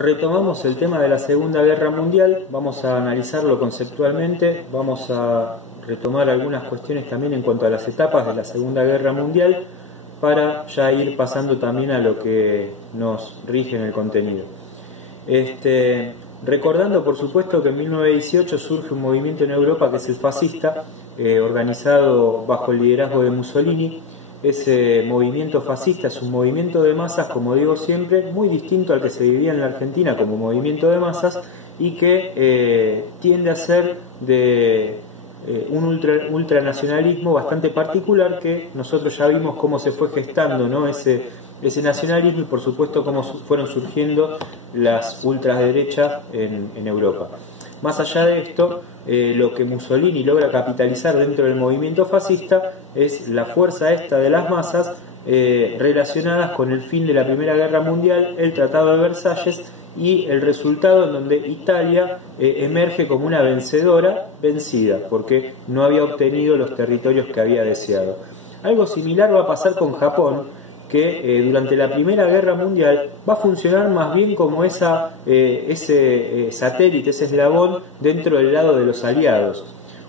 retomamos el tema de la Segunda Guerra Mundial, vamos a analizarlo conceptualmente, vamos a retomar algunas cuestiones también en cuanto a las etapas de la Segunda Guerra Mundial, para ya ir pasando también a lo que nos rige en el contenido. Recordando por supuesto que en 1918 surge un movimiento en Europa que es el fascista, organizado bajo el liderazgo de Mussolini. Ese movimiento fascista es un movimiento de masas, como digo siempre, muy distinto al que se vivía en la Argentina como movimiento de masas, y que tiende a ser de un ultranacionalismo bastante particular, que nosotros ya vimos cómo se fue gestando, ¿no? ese nacionalismo, y por supuesto cómo fueron surgiendo las ultraderechas en Europa. Más allá de esto, lo que Mussolini logra capitalizar dentro del movimiento fascista es la fuerza esta de las masas, relacionadas con el fin de la Primera Guerra Mundial, el Tratado de Versalles y el resultado en donde Italia emerge como una vencida, porque no había obtenido los territorios que había deseado. Algo similar va a pasar con Japón, que durante la Primera Guerra Mundial va a funcionar más bien como ese satélite, ese eslabón dentro del lado de los aliados.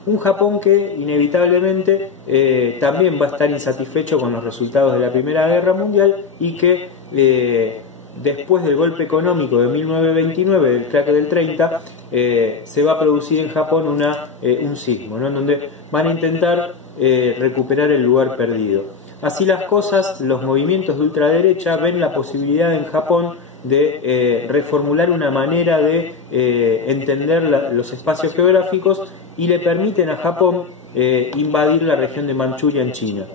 Un Japón que inevitablemente también va a estar insatisfecho con los resultados de la Primera Guerra Mundial, y que después del golpe económico de 1929, del crack del 30, se va a producir en Japón un sismo, ¿no? En donde van a intentar recuperar el lugar perdido. Así las cosas, los movimientos de ultraderecha ven la posibilidad en Japón de reformular una manera de entender los espacios geográficos, y le permiten a Japón invadir la región de Manchuria en China.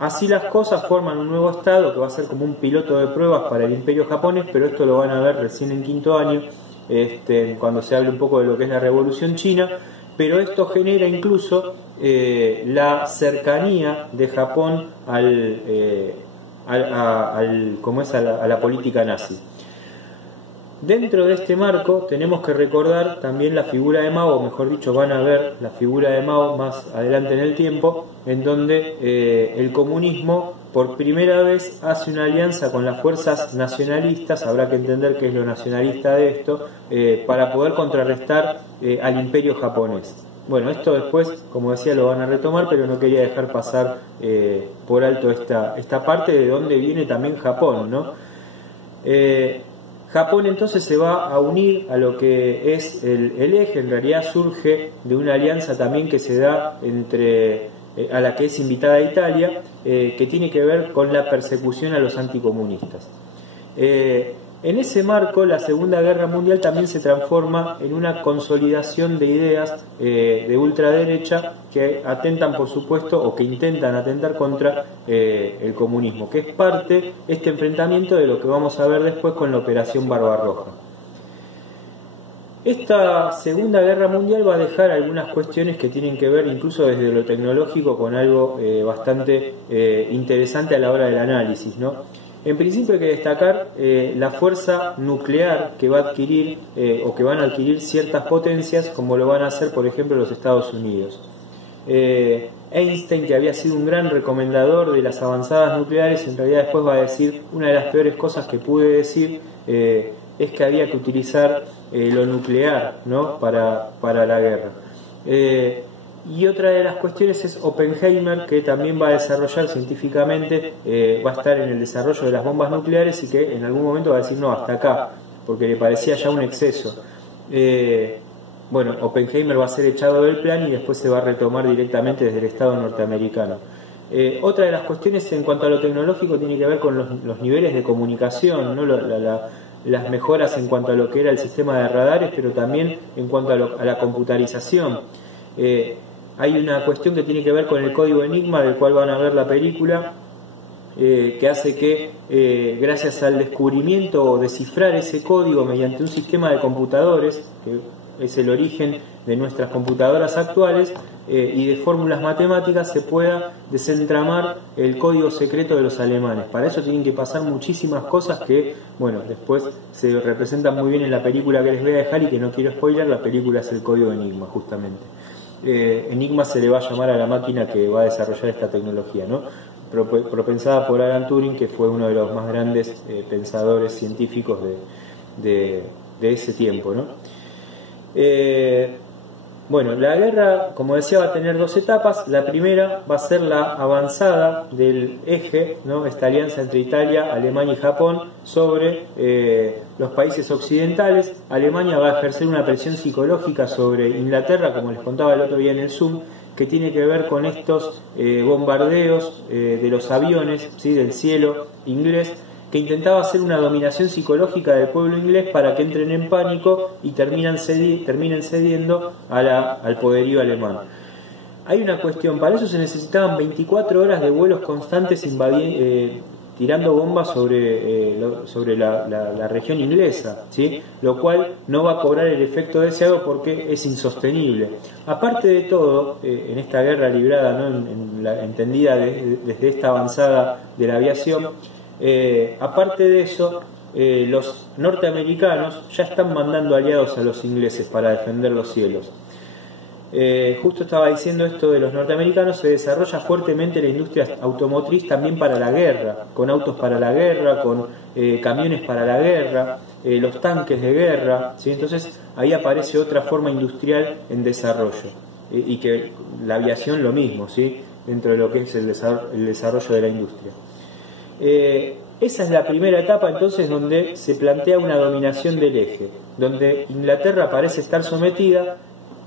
Así las cosas forman un nuevo estado que va a ser como un piloto de pruebas para el imperio japonés, pero esto lo van a ver recién en quinto año, cuando se hable un poco de lo que es la Revolución China. Pero esto genera incluso la cercanía de Japón a la política nazi. Dentro de este marco tenemos que recordar también la figura de Mao, o mejor dicho, van a ver la figura de Mao más adelante en el tiempo, en donde el comunismo por primera vez hace una alianza con las fuerzas nacionalistas. Habrá que entender qué es lo nacionalista de esto, para poder contrarrestar al imperio japonés. Bueno, esto después, como decía, lo van a retomar, pero no quería dejar pasar por alto esta parte de donde viene también Japón, ¿no? Japón entonces se va a unir a lo que es el eje. En realidad surge de una alianza también que se da a la que es invitada Italia, que tiene que ver con la persecución a los anticomunistas. En ese marco, la Segunda Guerra Mundial también se transforma en una consolidación de ideas de ultraderecha que atentan, por supuesto, o que intentan atentar contra el comunismo, que es parte este enfrentamiento de lo que vamos a ver después con la Operación Barbarroja. Esta Segunda Guerra Mundial va a dejar algunas cuestiones que tienen que ver, incluso desde lo tecnológico, con algo bastante interesante a la hora del análisis, ¿no? En principio hay que destacar la fuerza nuclear que va a adquirir o que van a adquirir ciertas potencias, como lo van a hacer por ejemplo los Estados Unidos. Einstein, que había sido un gran recomendador de las avanzadas nucleares, en realidad después va a decir: una de las peores cosas que pude decir es que había que utilizar lo nuclear, ¿no? para la guerra. Y otra de las cuestiones es Oppenheimer, que también va a desarrollar científicamente, va a estar en el desarrollo de las bombas nucleares, y que en algún momento va a decir: no, hasta acá, porque le parecía ya un exceso. Bueno, Oppenheimer va a ser echado del plan y después se va a retomar directamente desde el Estado norteamericano. Otra de las cuestiones en cuanto a lo tecnológico tiene que ver con los niveles de comunicación, ¿no? Las mejoras en cuanto a lo que era el sistema de radares, pero también en cuanto a la computarización. Hay una cuestión que tiene que ver con el código Enigma, del cual van a ver la película, que hace que gracias al descubrimiento o descifrar ese código mediante un sistema de computadores, que es el origen de nuestras computadoras actuales, y de fórmulas matemáticas, se pueda desentramar el código secreto de los alemanes. Para eso tienen que pasar muchísimas cosas que, bueno, después se representan muy bien en la película que les voy a dejar y que no quiero spoiler. La película es el código Enigma, justamente. Enigma se le va a llamar a la máquina que va a desarrollar esta tecnología, ¿no? propensada por Alan Turing, que fue uno de los más grandes pensadores científicos de ese tiempo, ¿no? Bueno, la guerra, como decía, va a tener dos etapas. La primera va a ser la avanzada del eje, ¿no? Esta alianza entre Italia, Alemania y Japón sobre los países occidentales. Alemania va a ejercer una presión psicológica sobre Inglaterra, como les contaba el otro día en el Zoom, que tiene que ver con estos bombardeos de los aviones, ¿sí? Del cielo inglés, que intentaba hacer una dominación psicológica del pueblo inglés para que entren en pánico y terminen cediendo al poderío alemán. Hay una cuestión, para eso se necesitaban 24 horas de vuelos constantes tirando bombas sobre la región inglesa, ¿sí? Lo cual no va a cobrar el efecto deseado porque es insostenible. Aparte de todo, en esta guerra librada, ¿no? Entendida desde esta avanzada de la aviación, aparte de eso, los norteamericanos ya están mandando aliados a los ingleses para defender los cielos. Justo estaba diciendo esto de los norteamericanos, se desarrolla fuertemente la industria automotriz también para la guerra, con autos para la guerra, con camiones para la guerra, los tanques de guerra, ¿sí? Entonces ahí aparece otra forma industrial en desarrollo, y que la aviación lo mismo, ¿sí? Dentro de lo que es el desarrollo de la industria. Esa es la primera etapa entonces donde se plantea una dominación del eje, donde Inglaterra parece estar sometida.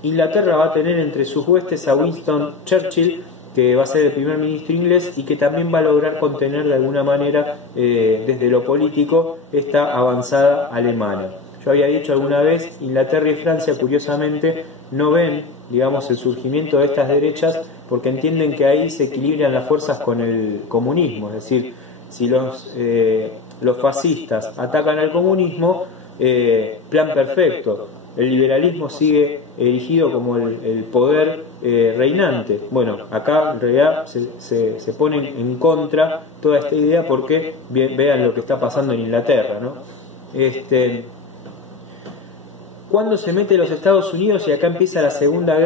Inglaterra va a tener entre sus huestes a Winston Churchill, que va a ser el primer ministro inglés y que también va a lograr contener de alguna manera desde lo político esta avanzada alemana. Yo había dicho alguna vez, Inglaterra y Francia curiosamente no ven, digamos, el surgimiento de estas derechas porque entienden que ahí se equilibran las fuerzas con el comunismo, es decir, si los fascistas atacan al comunismo, plan perfecto, el liberalismo sigue erigido como el poder reinante. Bueno, acá en realidad se ponen en contra toda esta idea porque vean lo que está pasando en Inglaterra, ¿no? ¿Cuándo se mete los Estados Unidos? Y acá empieza la segunda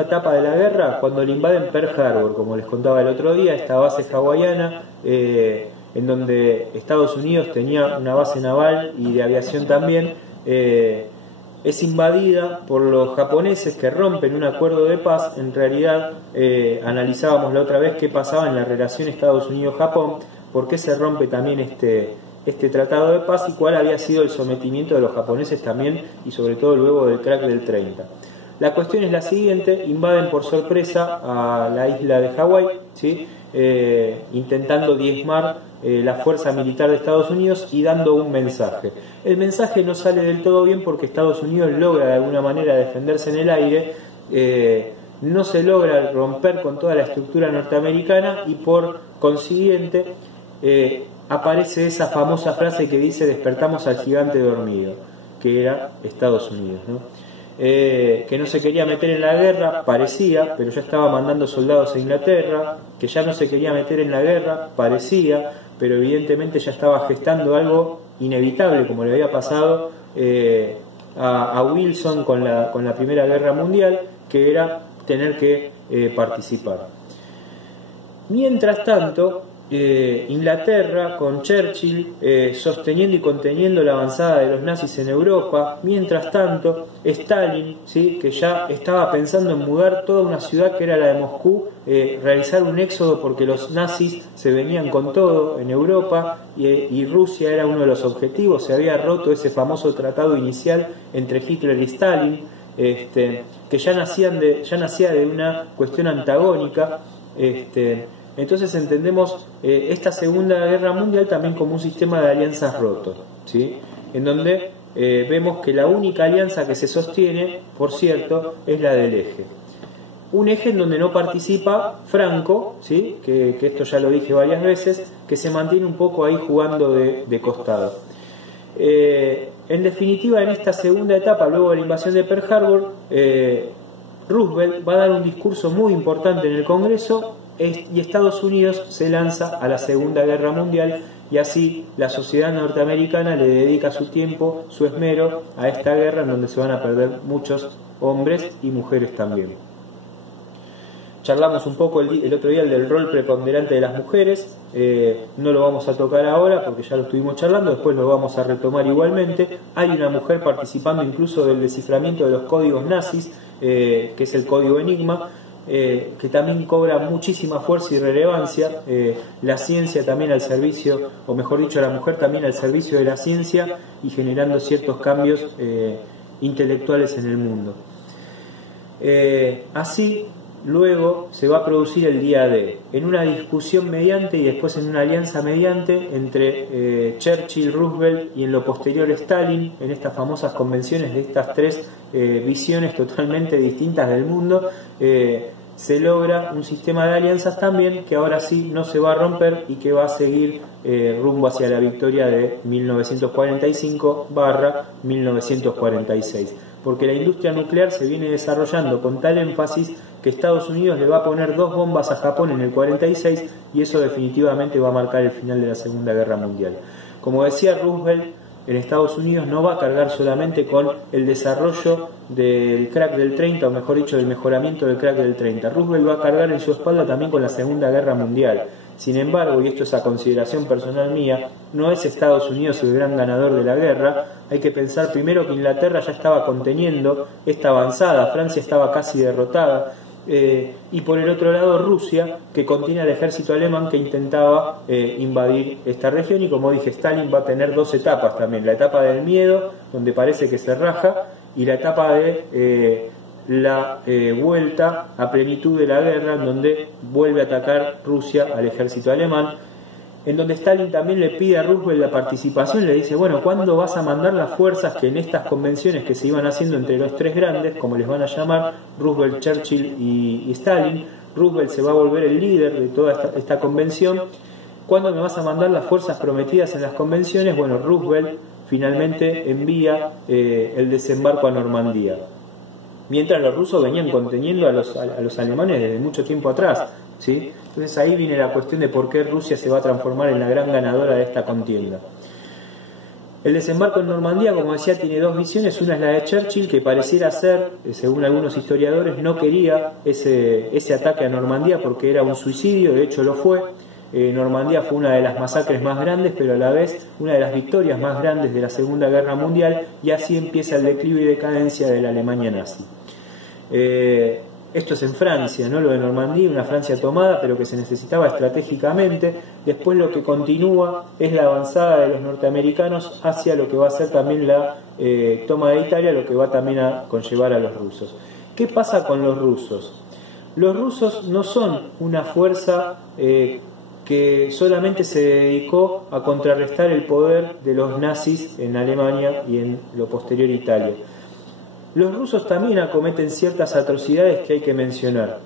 etapa de la guerra, cuando le invaden Pearl Harbor, como les contaba el otro día, esta base hawaiana, en donde Estados Unidos tenía una base naval y de aviación también, es invadida por los japoneses que rompen un acuerdo de paz. En realidad, analizábamos la otra vez qué pasaba en la relación Estados Unidos-Japón, por qué se rompe también este tratado de paz y cuál había sido el sometimiento de los japoneses también, y sobre todo luego del crack del 30. La cuestión es la siguiente: invaden por sorpresa a la isla de Hawái, ¿sí? Intentando diezmar la fuerza militar de Estados Unidos y dando un mensaje. El mensaje no sale del todo bien porque Estados Unidos logra de alguna manera defenderse en el aire, no se logra romper con toda la estructura norteamericana y por consiguiente aparece esa famosa frase que dice: despertamos al gigante dormido, que era Estados Unidos, ¿no? Que no se quería meter en la guerra, parecía, pero ya estaba mandando soldados a Inglaterra, que ya no se quería meter en la guerra, parecía, pero evidentemente ya estaba gestando algo inevitable, como le había pasado a Wilson con la Primera Guerra Mundial, que era tener que participar. Mientras tanto, Inglaterra con Churchill sosteniendo y conteniendo la avanzada de los nazis en Europa. Mientras tanto, Stalin, ¿sí?, que ya estaba pensando en mudar toda una ciudad que era la de Moscú, realizar un éxodo porque los nazis se venían con todo en Europa, y Rusia era uno de los objetivos. Se había roto ese famoso tratado inicial entre Hitler y Stalin, que ya nacía de una cuestión antagónica. Entonces entendemos esta Segunda Guerra Mundial también como un sistema de alianzas roto, ¿sí?, en donde vemos que la única alianza que se sostiene, por cierto, es la del eje. Un eje en donde no participa Franco, ¿sí?, que esto ya lo dije varias veces, que se mantiene un poco ahí jugando de costado. En definitiva, en esta segunda etapa, luego de la invasión de Pearl Harbor, Roosevelt va a dar un discurso muy importante en el Congreso, y Estados Unidos se lanza a la Segunda Guerra Mundial, y así la sociedad norteamericana le dedica su tiempo, su esmero a esta guerra en donde se van a perder muchos hombres y mujeres también. charlamos un poco el otro día del rol preponderante de las mujeres, no lo vamos a tocar ahora porque ya lo estuvimos charlando, después lo vamos a retomar igualmente. Hay una mujer participando incluso del desciframiento de los códigos nazis, que es el código Enigma, que también cobra muchísima fuerza y relevancia. La ciencia también al servicio, o mejor dicho, la mujer también al servicio de la ciencia y generando ciertos cambios intelectuales en el mundo. Así, luego se va a producir el día D, en una discusión mediante y después en una alianza mediante entre Churchill, Roosevelt y en lo posterior Stalin, en estas famosas convenciones de estas tres visiones totalmente distintas del mundo. Se logra un sistema de alianzas también que ahora sí no se va a romper y que va a seguir rumbo hacia la victoria de 1945/1946, porque la industria nuclear se viene desarrollando con tal énfasis que Estados Unidos le va a poner 2 bombas a Japón en el 46 y eso definitivamente va a marcar el final de la Segunda Guerra Mundial. Como decía Roosevelt, en Estados Unidos no va a cargar solamente con el desarrollo del crack del 30, o mejor dicho, del mejoramiento del crack del 30. Roosevelt va a cargar en su espalda también con la Segunda Guerra Mundial. Sin embargo, y esto es a consideración personal mía, no es Estados Unidos el gran ganador de la guerra. Hay que pensar primero que Inglaterra ya estaba conteniendo esta avanzada, Francia estaba casi derrotada, y por el otro lado Rusia, que contiene al ejército alemán que intentaba invadir esta región. Y como dije, Stalin va a tener 2 etapas también: la etapa del miedo, donde parece que se raja, y la etapa de la vuelta a plenitud de la guerra, en donde vuelve a atacar Rusia al ejército alemán, en donde Stalin también le pide a Roosevelt la participación. Le dice: bueno, ¿cuándo vas a mandar las fuerzas que en estas convenciones que se iban haciendo entre los 3 grandes, como les van a llamar, Roosevelt, Churchill y Stalin? Roosevelt se va a volver el líder de toda esta convención. ¿Cuándo me vas a mandar las fuerzas prometidas en las convenciones? Bueno, Roosevelt finalmente envía el desembarco a Normandía, mientras los rusos venían conteniendo a los alemanes desde mucho tiempo atrás, ¿sí? Entonces ahí viene la cuestión de por qué Rusia se va a transformar en la gran ganadora de esta contienda. El desembarco en Normandía, como decía, tiene 2 visiones. Una es la de Churchill, que pareciera ser, según algunos historiadores, no quería ese ataque a Normandía porque era un suicidio. De hecho lo fue. Normandía fue una de las masacres más grandes, pero a la vez una de las victorias más grandes de la Segunda Guerra Mundial, y así empieza el declive y decadencia de la Alemania nazi. Esto es en Francia, ¿no? Lo de Normandía, una Francia tomada, pero que se necesitaba estratégicamente. Después lo que continúa es la avanzada de los norteamericanos hacia lo que va a ser también la toma de Italia, lo que va también a conllevar a los rusos. ¿Qué pasa con los rusos? Los rusos no son una fuerza que solamente se dedicó a contrarrestar el poder de los nazis en Alemania y en lo posterior Italia. Los rusos también acometen ciertas atrocidades que hay que mencionar: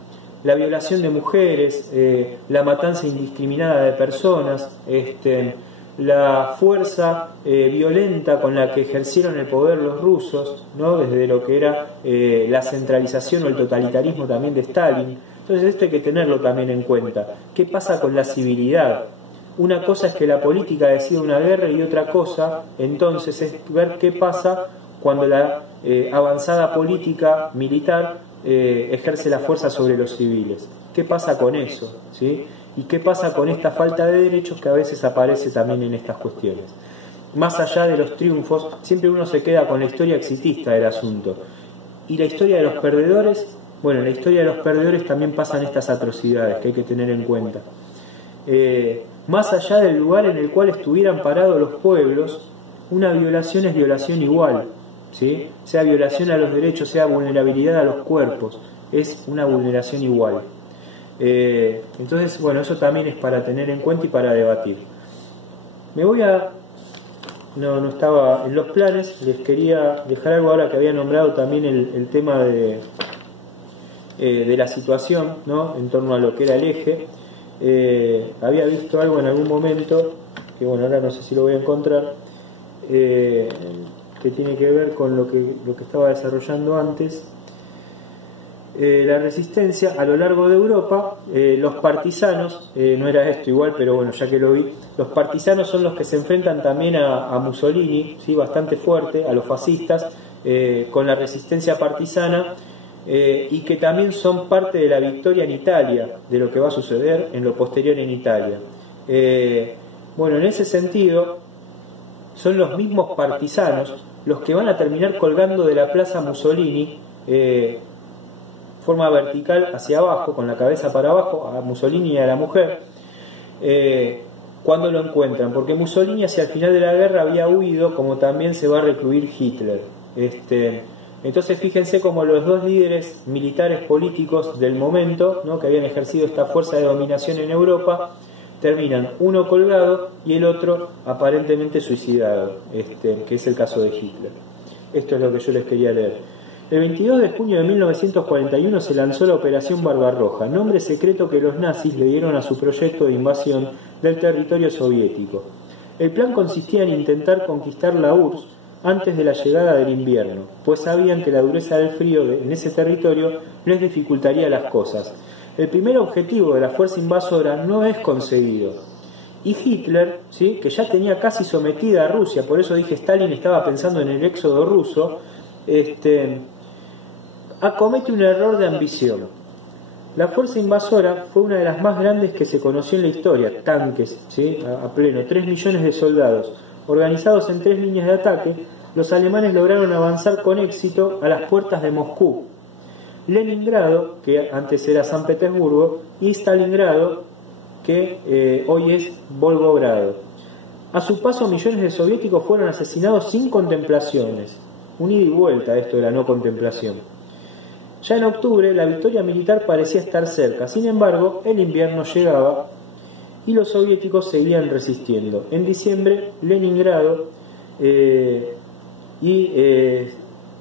la violación de mujeres, la matanza indiscriminada de personas, la fuerza violenta con la que ejercieron el poder los rusos, ¿no? Desde lo que era la centralización o el totalitarismo también de Stalin. Entonces esto hay que tenerlo también en cuenta. ¿Qué pasa con la civilidad? Una cosa es que la política decida una guerra y otra cosa entonces es ver qué pasa cuando la avanzada política militar ejerce la fuerza sobre los civiles. ¿Qué pasa con eso? ¿Sí? ¿Y qué pasa con esta falta de derechos que a veces aparece también en estas cuestiones? Más allá de los triunfos, siempre uno se queda con la historia exitista del asunto. ¿Y la historia de los perdedores? Bueno, en la historia de los perdedores también pasan estas atrocidades que hay que tener en cuenta. Más allá del lugar en el cual estuvieran parados los pueblos, una violación es violación igual, ¿sí? Sea violación a los derechos, sea vulnerabilidad a los cuerpos, es una vulneración igual. Entonces, bueno, eso también es para tener en cuenta y para debatir. Me voy a... No estaba en los planes, les quería dejar algo ahora que había nombrado también el tema de la situación, ¿no? En torno a lo que era el eje. Había visto algo en algún momento, que bueno, ahora no sé si lo voy a encontrar, que tiene que ver con lo que estaba desarrollando antes. La resistencia a lo largo de Europa, los partisanos, no era esto igual, pero bueno, ya que lo vi, los partisanos son los que se enfrentan también a Mussolini, ¿sí? Bastante fuerte, a los fascistas, con la resistencia partisana. y que también son parte de la victoria en Italia, de lo que va a suceder en lo posterior en Italia. Bueno, en ese sentido, son los mismos partisanos los que van a terminar colgando de la plaza Mussolini, forma vertical hacia abajo, con la cabeza para abajo, a Mussolini y a la mujer, cuando lo encuentran, porque Mussolini hacia el final de la guerra había huido, como también se va a recluir Hitler. Entonces fíjense cómo los dos líderes militares políticos del momento, ¿no?, que habían ejercido esta fuerza de dominación en Europa, terminan uno colgado y el otro aparentemente suicidado, que es el caso de Hitler. Esto es lo que yo les quería leer. El 22 de junio de 1941 se lanzó la Operación Barbarroja, nombre secreto que los nazis le dieron a su proyecto de invasión del territorio soviético. El plan consistía en intentar conquistar la URSS antes de la llegada del invierno, pues sabían que la dureza del frío en ese territorio les dificultaría las cosas. El primer objetivo de la fuerza invasora no es conseguido. Y Hitler, ¿sí?, que ya tenía casi sometida a Rusia, por eso dije Stalin estaba pensando en el éxodo ruso, acomete un error de ambición. La fuerza invasora fue una de las más grandes que se conoció en la historia, tanques, ¿sí?, a pleno, 3 millones de soldados. Organizados en 3 líneas de ataque, los alemanes lograron avanzar con éxito a las puertas de Moscú, Leningrado, que antes era San Petersburgo, y Stalingrado, que hoy es Volgogrado. A su paso, millones de soviéticos fueron asesinados sin contemplaciones. Un ida y vuelta esto de la no contemplación. Ya en octubre, la victoria militar parecía estar cerca. Sin embargo, el invierno llegaba y los soviéticos seguían resistiendo. En diciembre, Leningrado y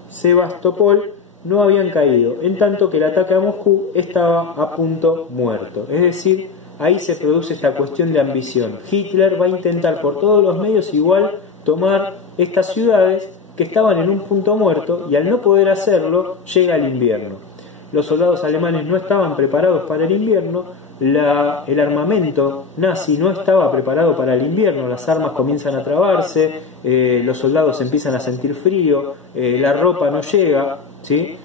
Sebastopol no habían caído, en tanto que el ataque a Moscú estaba a punto muerto. Es decir, ahí se produce esta cuestión de ambición. Hitler va a intentar por todos los medios igual tomar estas ciudades que estaban en un punto muerto, y al no poder hacerlo, llega el invierno. Los soldados alemanes no estaban preparados para el invierno, el armamento nazi no estaba preparado para el invierno, las armas comienzan a trabarse, los soldados empiezan a sentir frío, la ropa no llega, ¿sí?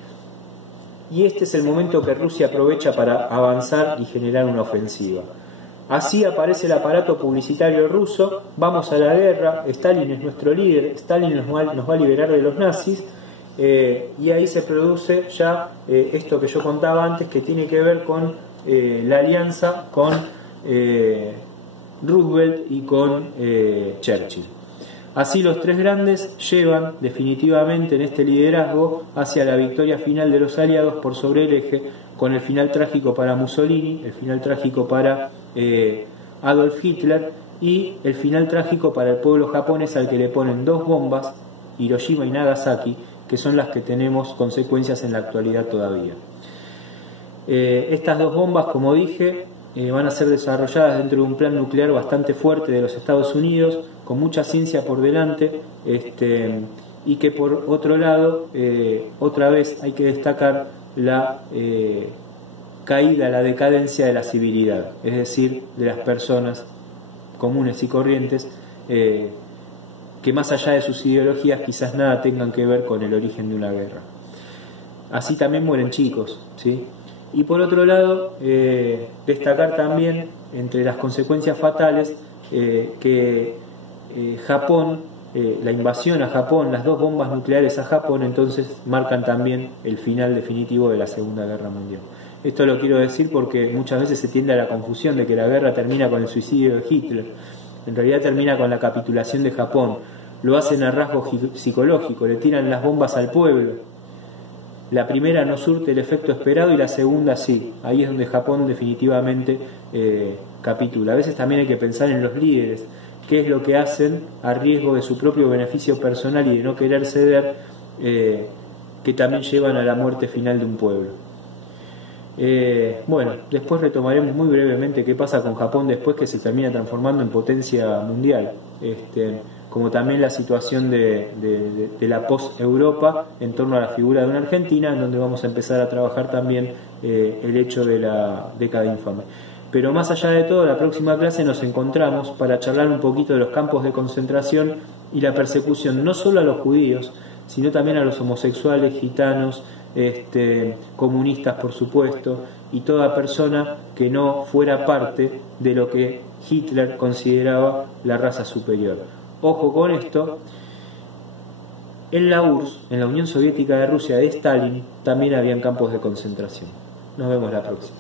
Y este es el momento que Rusia aprovecha para avanzar y generar una ofensiva. Así aparece el aparato publicitario ruso: vamos a la guerra, Stalin es nuestro líder, Stalin nos va a liberar de los nazis, y ahí se produce ya esto que yo contaba antes, que tiene que ver con la alianza con Roosevelt y con Churchill. Así los tres grandes llevan definitivamente en este liderazgo hacia la victoria final de los aliados por sobre el eje, con el final trágico para Mussolini, el final trágico para Adolf Hitler y el final trágico para el pueblo japonés, al que le ponen 2 bombas, Hiroshima y Nagasaki, que son las que tenemos consecuencias en la actualidad todavía. Estas 2 bombas, como dije, van a ser desarrolladas dentro de un plan nuclear bastante fuerte de los Estados Unidos, con mucha ciencia por delante, y que por otro lado, otra vez hay que destacar la caída, la decadencia de la civilidad, es decir, de las personas comunes y corrientes, que más allá de sus ideologías quizás nada tengan que ver con el origen de una guerra. Así también mueren chicos, ¿sí? Y por otro lado, destacar también entre las consecuencias fatales que Japón, la invasión a Japón, las 2 bombas nucleares a Japón, entonces marcan también el final definitivo de la Segunda Guerra Mundial. Esto lo quiero decir porque muchas veces se tiende a la confusión de que la guerra termina con el suicidio de Hitler. En realidad termina con la capitulación de Japón. Lo hacen a rasgo psicológico, le tiran las bombas al pueblo. La primera no surte el efecto esperado y la segunda sí. Ahí es donde Japón definitivamente capitula. A veces también hay que pensar en los líderes, qué es lo que hacen a riesgo de su propio beneficio personal y de no querer ceder, que también llevan a la muerte final de un pueblo. Bueno, después retomaremos muy brevemente qué pasa con Japón después que se termina transformando en potencia mundial, como también la situación de la post-Europa en torno a la figura de una Argentina, en donde vamos a empezar a trabajar también el hecho de la década infame. Pero más allá de todo, la próxima clase nos encontramos para charlar un poquito de los campos de concentración y la persecución no solo a los judíos, sino también a los homosexuales, gitanos, comunistas por supuesto, y toda persona que no fuera parte de lo que Hitler consideraba la raza superior. Ojo con esto. En la URSS, en la Unión Soviética de Rusia de Stalin, también habían campos de concentración. Nos vemos la próxima.